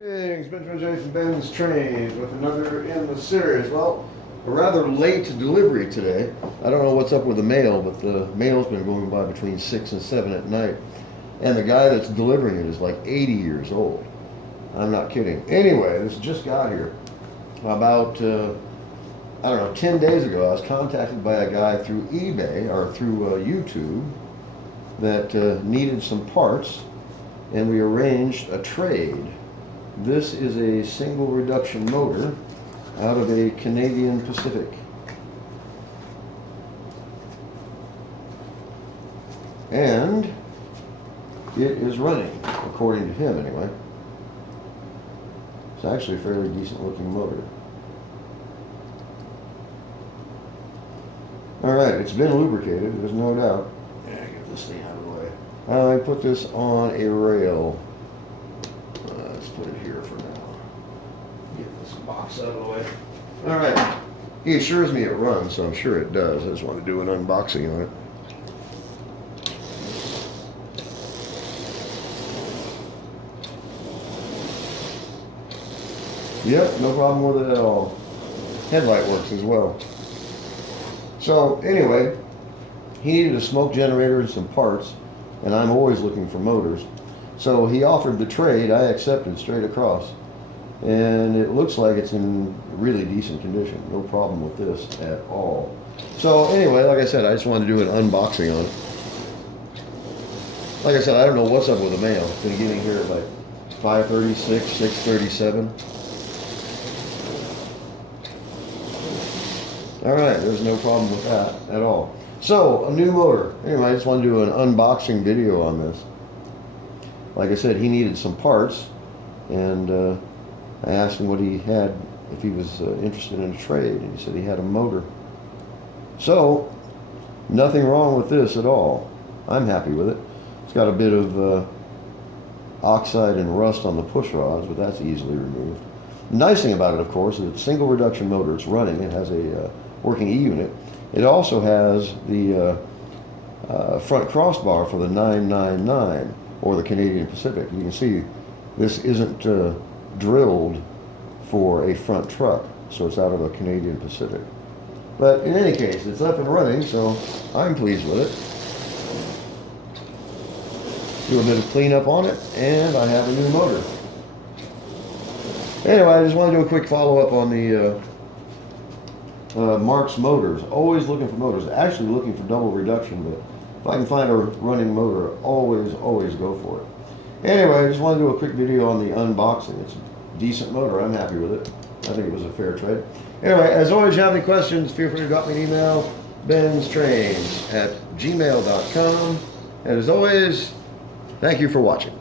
Greetings, BENZTRAINZ from BENZTRAINZ with another in the series. Well, a rather late delivery today. I don't know what's up with the mail, but the mail's been going by between 6 and 7 at night. And the guy that's delivering it is like 80 years old. I'm not kidding. Anyway, this just got here. About, I don't know, 10 days ago, I was contacted by a guy through eBay or through YouTube that needed some parts, and we arranged a trade. This is a single reduction motor out of a Canadian Pacific. And it is running, according to him anyway. It's actually a fairly decent looking motor. Alright, it's been lubricated, there's no doubt. Yeah, get this thing out of the way. I put this on a rail. Let's put it here for now. Get this box out of the way. Alright. He assures me it runs, so I'm sure it does. I just want to do an unboxing on it. Yep, no problem with it at all. Headlight works as well. So anyway, he needed a smoke generator and some parts, and I'm always looking for motors. So he offered the trade. I accepted straight across, and it looks like it's in really decent condition. No problem with this at all. So anyway, like I said, I just wanted to do an unboxing on it. Like I said, I don't know what's up with the mail. It's been getting here at like 5:36, 6:37. All right, there's no problem with that at all. So a new motor. Anyway, I just want to do an unboxing video on this. Like I said, he needed some parts, and I asked him what he had, if he was interested in a trade, and he said he had a motor. So, nothing wrong with this at all. I'm happy with it. It's got a bit of oxide and rust on the push rods, but that's easily removed. The nice thing about it, of course, is it's a single reduction motor. It's running. It has a working E-unit. It also has the front crossbar for the 999. Or the Canadian Pacific. You can see this isn't drilled for a front truck, so it's out of a Canadian Pacific. But in any case, it's up and running, so I'm pleased with it. Do a bit of cleanup on it, and I have a new motor. Anyway, I just want to do a quick follow-up on the Marx motors. Always looking for motors. Actually looking for double reduction, but if I can find a running motor, always go for it. Anyway, I just want to do a quick video on the unboxing. It's a decent motor. I'm happy with it. I think it was a fair trade. Anyway, as always, if you have any questions, feel free to drop me an email, BENZTRAINZ@gmail.com. And as always, thank you for watching.